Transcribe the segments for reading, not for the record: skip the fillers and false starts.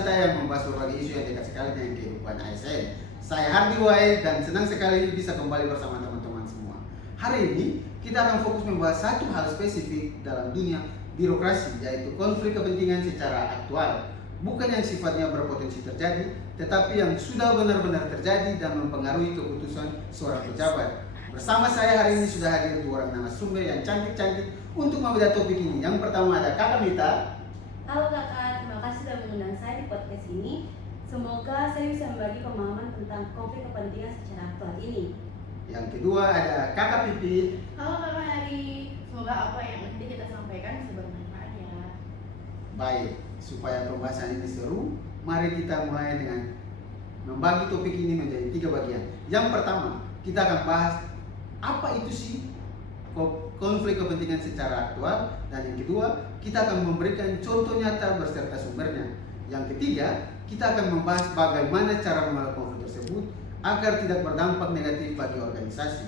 santai yang membahas berbagai isu yang dekat sekali dengan kehidupan ASN. Saya Hardy Wai dan senang sekali bisa kembali bersama teman-teman semua. Hari ini kita akan fokus membahas satu hal spesifik dalam dunia birokrasi, yaitu konflik kepentingan secara aktual. Bukan yang sifatnya berpotensi terjadi, tetapi yang sudah benar-benar terjadi dan mempengaruhi keputusan seorang pejabat. Bersama saya hari ini sudah hadir dua orang narasumber yang cantik-cantik untuk membedah topik ini. Yang pertama ada Kakak Mita. Halo kakak, terima kasih sudah mengundang saya di podcast ini. Semoga saya bisa membagi pemahaman tentang konflik kepentingan secara aktual ini. Yang kedua ada Kakak Pipi. Halo Kakak Hari, semoga apa yang nanti kita sampaikan bisa bermanfaat ya. Baik, supaya pembahasan ini seru, mari kita mulai dengan membagi topik ini menjadi 3 bagian. Yang pertama, kita akan bahas apa itu sih konflik kepentingan secara aktual, dan yang kedua, kita akan memberikan contoh nyata beserta sumbernya. Yang ketiga, kita akan membahas bagaimana cara mengelola konflik tersebut agar tidak berdampak negatif bagi organisasi.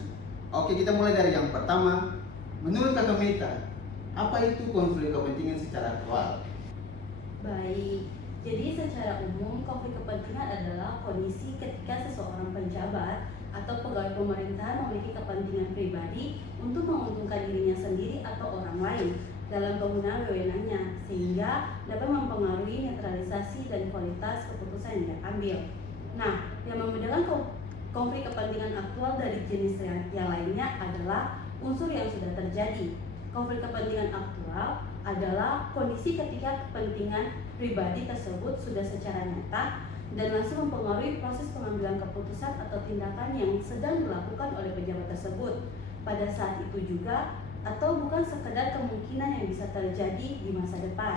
Oke, kita mulai dari yang pertama. Menurut Kakak Mita, apa itu konflik kepentingan secara aktual? Baik, jadi secara umum konflik kepentingan adalah kondisi ketika seseorang pejabat atau pegawai pemerintahan memiliki kepentingan pribadi untuk menguntungkan dirinya sendiri atau orang lain dalam penggunaan wewenangnya, sehingga dapat mempengaruhi netralisasi dan kualitas keputusan yang dia ambil. Nah, yang membedakan konflik kepentingan aktual dari jenis yang lainnya adalah unsur yang sudah terjadi. Konflik kepentingan aktual adalah kondisi ketika kepentingan pribadi tersebut sudah secara nyata dan langsung mempengaruhi proses pengambilan keputusan atau tindakan yang sedang dilakukan oleh pejabat tersebut pada saat itu juga, atau bukan sekedar kemungkinan yang bisa terjadi di masa depan.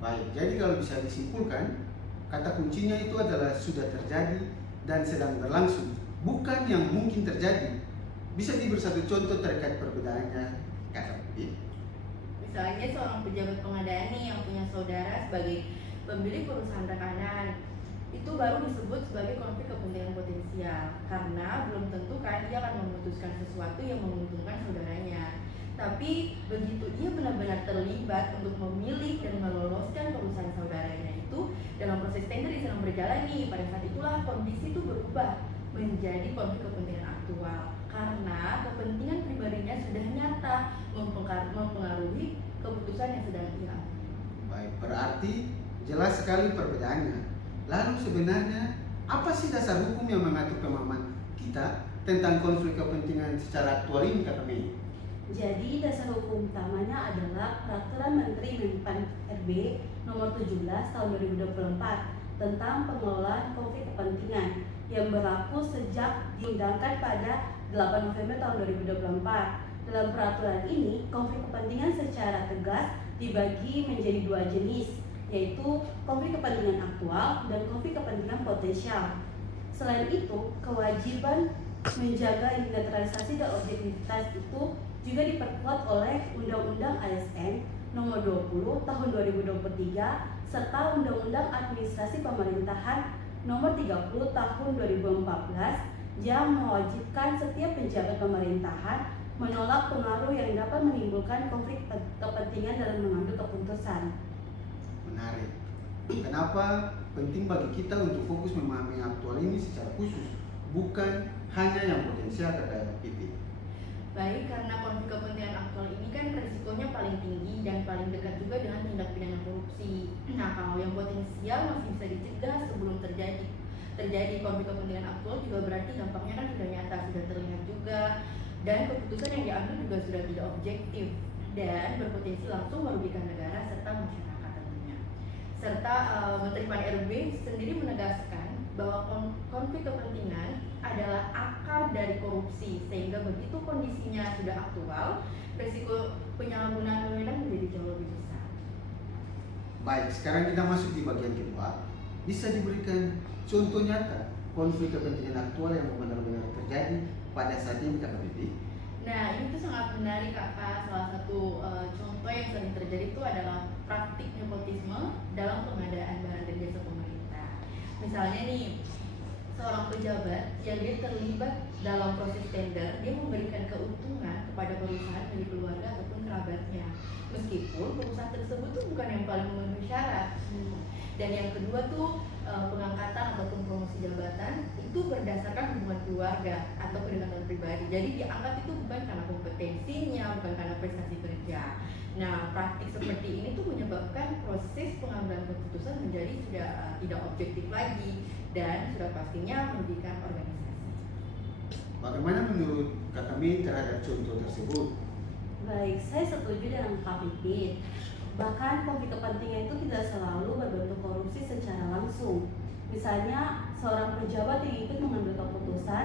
Baik, jadi kalau bisa disimpulkan, kata kuncinya itu adalah sudah terjadi dan sedang berlangsung, bukan yang mungkin terjadi. Bisa diberi satu contoh terkait perbedaannya, Kakak Pipi? Misalnya seorang pejabat pengadaan nih yang punya saudara sebagai pemilik perusahaan rekanan, itu baru disebut sebagai konflik kepentingan potensial karena belum tentu kan dia akan memutuskan sesuatu yang menguntungkan saudaranya. Tapi begitu ia benar-benar terlibat untuk memilih dan meloloskan perusahaan saudaranya itu dalam proses tender yang sedang berjalan nih, pada saat itulah kondisi itu berubah menjadi konflik kepentingan aktual karena kepentingan pribadinya sudah nyata mempengaruhi keputusan yang sedang ia ambil. Baik, berarti jelas sekali perbedaannya. Lalu sebenarnya apa sih dasar hukum yang mengatur pemahaman kita tentang konflik kepentingan secara aktual ini, Kakak Mei? Jadi dasar hukum utamanya adalah Peraturan Menteri Menpan RB Nomor 17 Tahun 2024 tentang pengelolaan konflik kepentingan yang berlaku sejak diundangkan pada 8 November tahun 2024. Dalam peraturan ini, konflik kepentingan secara tegas dibagi menjadi 2 jenis, yaitu konflik kepentingan aktual dan konflik kepentingan potensial. Selain itu, kewajiban menjaga netralisasi dan objektivitas itu juga diperkuat oleh Undang-Undang ASN Nomor 20 Tahun 2023 serta Undang-Undang Administrasi Pemerintahan Nomor 30 Tahun 2014 yang mewajibkan setiap pejabat pemerintahan menolak pengaruh yang dapat menimbulkan konflik kepentingan dalam mengambil keputusan. Menarik. Kenapa penting bagi kita untuk fokus memahami aktual ini secara khusus, bukan hanya yang potensial, Kakak Pipi? Baik, karena konflik kepentingan aktual ini kan resikonya paling tinggi dan paling dekat juga dengan tindak pidana korupsi. Nah, kalau yang potensial masih bisa dicegah sebelum terjadi konflik kepentingan aktual juga berarti dampaknya kan sudah nyata, sudah terlihat juga, dan keputusan yang diambil juga sudah tidak objektif dan berpotensi langsung merugikan negara serta masyarakat tentunya. Serta Menteri Pan RB sendiri menegaskan bahwa konflik kepentingan adalah akar dari korupsi, sehingga begitu kondisinya sudah aktual, risiko penyalahgunaan wewenang menjadi jauh lebih besar. Baik, sekarang kita masuk di bagian kedua. Bisa diberikan contoh nyata konflik kepentingan aktual yang benar-benar terjadi pada saat ini, Kakak Pipi? Nah, ini tuh sangat menarik Kakak. Salah satu contoh yang sering terjadi itu adalah praktik nepotisme dalam pengadaan barang dan jasa pemerintah. Misalnya nih, seorang pejabat yang dia terlibat dalam proses tender dia memberikan keuntungan kepada perusahaan dari keluarga ataupun kerabatnya, meskipun perusahaan tersebut tuh bukan yang paling memenuhi syarat. Dan yang kedua tuh pengangkatan ataupun promosi jabatan itu berdasarkan hubungan keluarga atau kedekatan pribadi. Jadi diangkat itu bukan karena kompetensinya, bukan karena prestasi kerja. Nah, praktik seperti ini tuh menyebabkan proses pengambilan keputusan menjadi sudah tidak objektif lagi dan sudah pastinya merugikan organisasi. Bagaimana menurut Kak Mei terhadap contoh tersebut? Baik, saya setuju dengan Kak Pipit. Bahkan konflik kepentingan itu tidak selalu berbentuk korupsi secara langsung. Misalnya, seorang pejabat yang ikut mengambil keputusan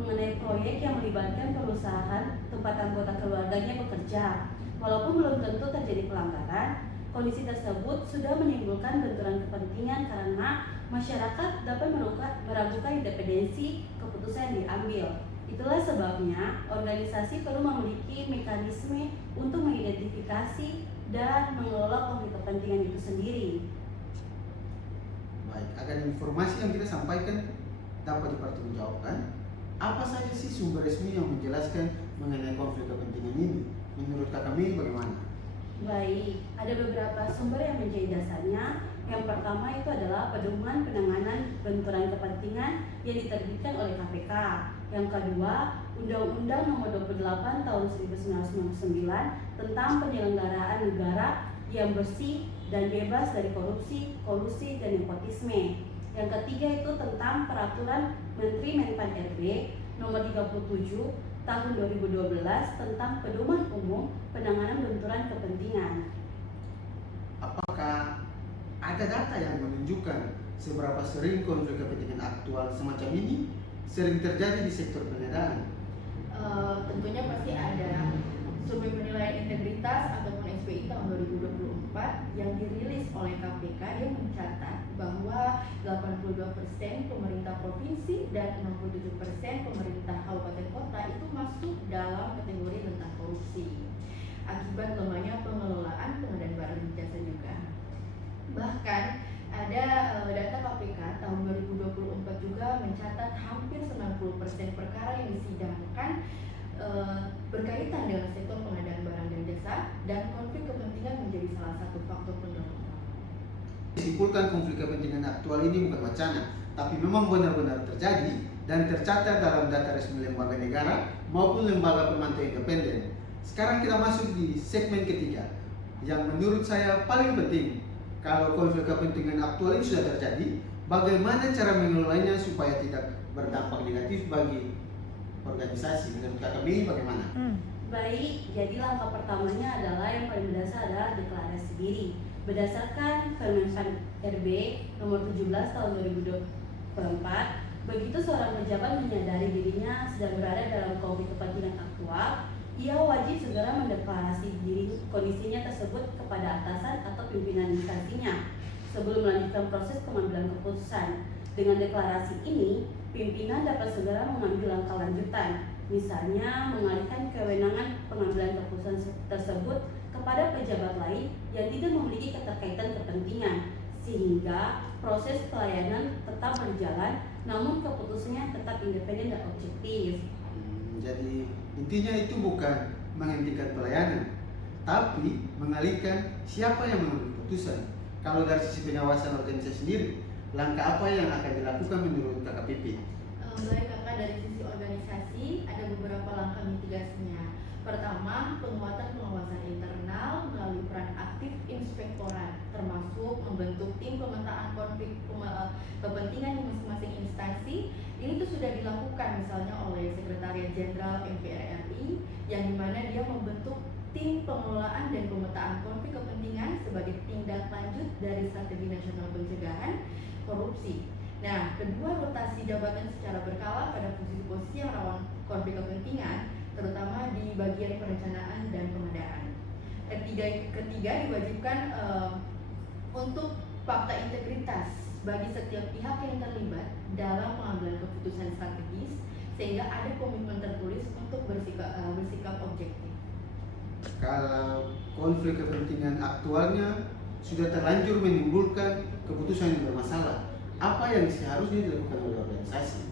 mengenai proyek yang melibatkan perusahaan tempat anggota keluarganya bekerja. Walaupun belum tentu terjadi pelanggaran, kondisi tersebut sudah menimbulkan benturan kepentingan karena masyarakat dapat meragukan independensi keputusan yang diambil. Itulah sebabnya organisasi perlu memiliki mekanisme untuk mengidentifikasi dan mengelola konflik kepentingan itu sendiri. Baik, agar informasi yang kita sampaikan dapat dipertanggungjawabkan, apa saja sih sumber resmi yang menjelaskan mengenai konflik kepentingan ini? Menurut Kak Mei bagaimana? Baik, ada beberapa sumber yang menjadi dasarnya. Yang pertama itu adalah pedoman penanganan benturan kepentingan yang diterbitkan oleh KPK. Yang kedua, Undang-Undang Nomor 28 Tahun 1999 tentang penyelenggaraan negara yang bersih dan bebas dari korupsi, kolusi, dan nepotisme. Yang ketiga itu tentang Peraturan Menteri Menpan RB Nomor 37 Tahun 2012 tentang Pedoman Umum Penanganan Benturan Kepentingan. Apakah ada data yang menunjukkan seberapa sering konflik kepentingan aktual semacam ini sering terjadi di sektor pengadaan? Tentunya pasti ada. Survei penilaian integritas ataupun SPI tahun 2024 yang dirilis oleh KPK yang mencatat bahwa 82% pemerintah provinsi dan 67% pemerintah kabupaten kota itu masuk dalam kategori rentan korupsi akibat lemahnya pengelolaan pengadaan barang dan jasa juga. Bahkan ada data KPK tahun 2024 juga mencatat hampir 90% perkara yang disidangkan berkaitan dengan sektor pengadaan barang dan jasa, dan konflik kepentingan menjadi salah satu faktor pendorong. Disimpulkan konflik kepentingan aktual ini bukan wacana, tapi memang benar-benar terjadi dan tercatat dalam data resmi lembaga negara maupun lembaga pemantau independen. Sekarang kita masuk di segmen ketiga, yang menurut saya paling penting. Kalau konflik kepentingan aktual ini sudah terjadi, bagaimana cara mengelolanya supaya tidak berdampak negatif bagi organisasi? Menurut Kak Mei bagaimana? Baik, jadi langkah pertamanya adalah yang paling mendasar adalah deklarasi diri. Berdasarkan Permenpan RB Nomor 17 Tahun 2024, begitu seorang pejabat menyadari dirinya sedang berada dalam konflik kepentingan aktual, ia wajib segera mendeklarasi diri kondisinya tersebut kepada atasan atau pimpinan instansinya sebelum melanjutkan proses pengambilan keputusan. Dengan deklarasi ini, pimpinan dapat segera mengambil langkah lanjutan, misalnya mengalihkan kewenangan pengambilan keputusan tersebut kepada pejabat lain yang tidak memiliki keterkaitan kepentingan, sehingga proses pelayanan tetap berjalan, namun keputusannya tetap independen dan objektif. Jadi intinya itu bukan menghentikan pelayanan, tapi mengalihkan siapa yang mengambil keputusan. Kalau dari sisi pengawasan organisasi sendiri, langkah apa yang akan dilakukan menurut Kakak Pipit? Baik Kakak, dari sisi organisasi ada beberapa langkah mitigasinya. Pertama, penguatan pengawasan internal melalui peran aktif inspektorat, termasuk membentuk tim pemetaan konflik kepentingan di masing-masing instansi. Ini tuh sudah dilakukan misalnya oleh Sekretariat Jenderal MPR RI, yang dimana dia membentuk tim pengelolaan dan pemetaan konflik kepentingan sebagai tindak lanjut dari Strategi Nasional Pencegahan Korupsi. Nah, kedua, rotasi jabatan secara berkala pada posisi-posisi yang rawan konflik kepentingan, terutama di bagian perencanaan dan pengadaan. Ketiga diwajibkan untuk fakta integritas bagi setiap pihak yang terlibat dalam pengambilan keputusan strategis, sehingga ada komitmen tertulis untuk bersikap objektif. Kalau konflik kepentingan aktualnya sudah terlanjur menimbulkan keputusan yang bermasalah, apa yang seharusnya dilakukan oleh organisasi?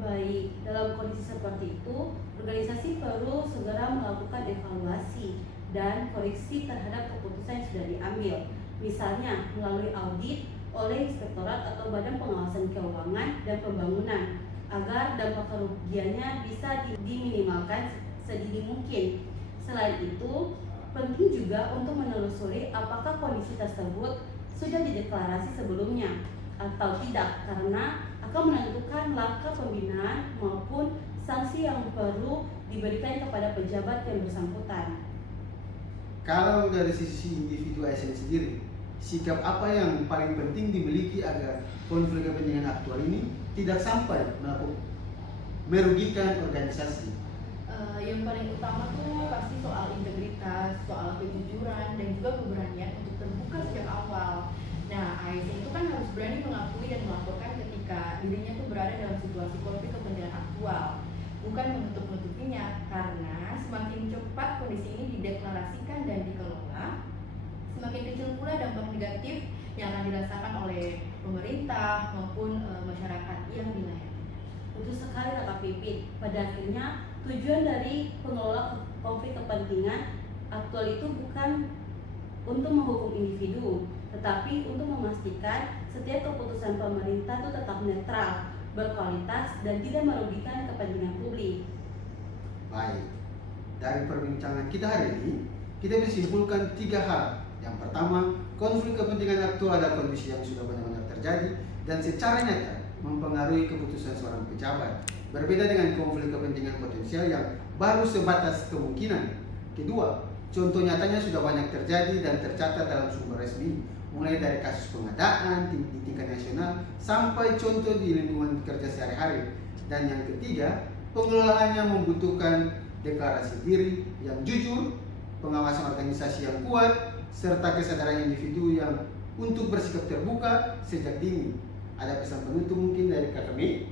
Baik, dalam kondisi seperti itu, organisasi perlu segera melakukan evaluasi dan koreksi terhadap keputusan yang sudah diambil. Misalnya melalui audit oleh Inspektorat atau Badan Pengawasan Keuangan dan Pembangunan agar dampak kerugiannya bisa diminimalkan sedini mungkin. Selain itu, penting juga untuk menelusuri apakah kondisi tersebut sudah dideklarasi sebelumnya atau tidak, karena akan menentukan langkah pembinaan maupun sanksi yang perlu diberikan kepada pejabat yang bersangkutan. Kalau dari sisi individu ASN sendiri, sikap apa yang paling penting dimiliki agar konflik kepentingan aktual ini tidak sampai merugikan organisasi? Yang paling utama tuh pasti soal integritas, soal kejujuran, dan juga keberanian untuk terbuka sejak awal. Nah, ASN itu kan harus berani mengakui dan melaporkan ketika dirinya tuh berada dalam situasi konflik kepentingan aktual, bukan menutup-nutupinya, karena semakin cepat kondisi ini dideklarasikan dan dikelola, semakin kecil pula dampak negatif yang akan dirasakan oleh pemerintah maupun masyarakat yang dilayani. Betul sekali Kakak Pipit. Pada akhirnya tujuan dari pengelola konflik kepentingan aktual itu bukan untuk menghukum individu, tetapi untuk memastikan setiap keputusan pemerintah itu tetap netral, berkualitas, dan tidak merugikan kepentingan publik. Baik, dari perbincangan kita hari ini, kita bisa simpulkan 3 hal. Yang pertama, konflik kepentingan aktual adalah kondisi yang sudah benar-benar terjadi dan secara nyata mempengaruhi keputusan seorang pejabat. Berbeda dengan konflik kepentingan potensial yang baru sebatas kemungkinan. Kedua, contoh nyatanya sudah banyak terjadi dan tercatat dalam sumber resmi, mulai dari kasus pengadaan di tingkat nasional sampai contoh di lingkungan kerja sehari-hari. Dan yang ketiga, pengelolaannya membutuhkan deklarasi diri yang jujur, pengawasan organisasi yang kuat, serta kesadaran individu yang untuk bersikap terbuka sejak dini. Ada pesan penutup mungkin dari Kakak Mei?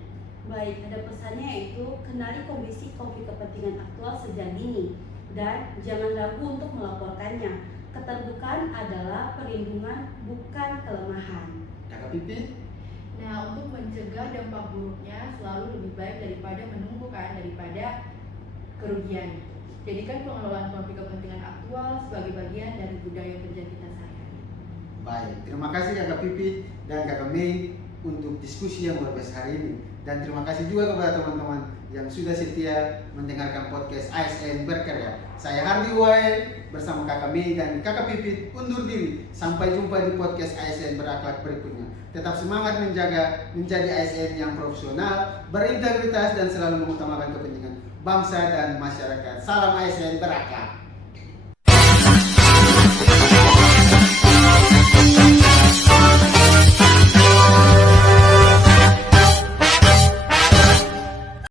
Baik, ada pesannya yaitu kenali kondisi konflik kepentingan aktual sejak dini dan jangan ragu untuk melaporkannya. Keterbukaan adalah perlindungan, bukan kelemahan. Kakak Pipi? Nah, untuk mencegah dampak buruknya selalu lebih baik daripada menunggu daripada kerugian. Jadikan pengelolaan konflik kepentingan aktual sebagai bagian dari budaya kerja kita sehari-hari. Baik, terima kasih Kakak Pipi dan Kakak Mei untuk diskusi yang luar biasa hari ini. Dan terima kasih juga kepada teman-teman yang sudah setia mendengarkan podcast ASN Berkarya. Saya Hardi Uwai bersama Kakak Mei dan Kakak Pipit undur diri. Sampai jumpa di podcast ASN Berakhlak berikutnya. Tetap semangat menjadi ASN yang profesional, berintegritas dan selalu mengutamakan kepentingan bangsa dan masyarakat. Salam ASN Berakhlak.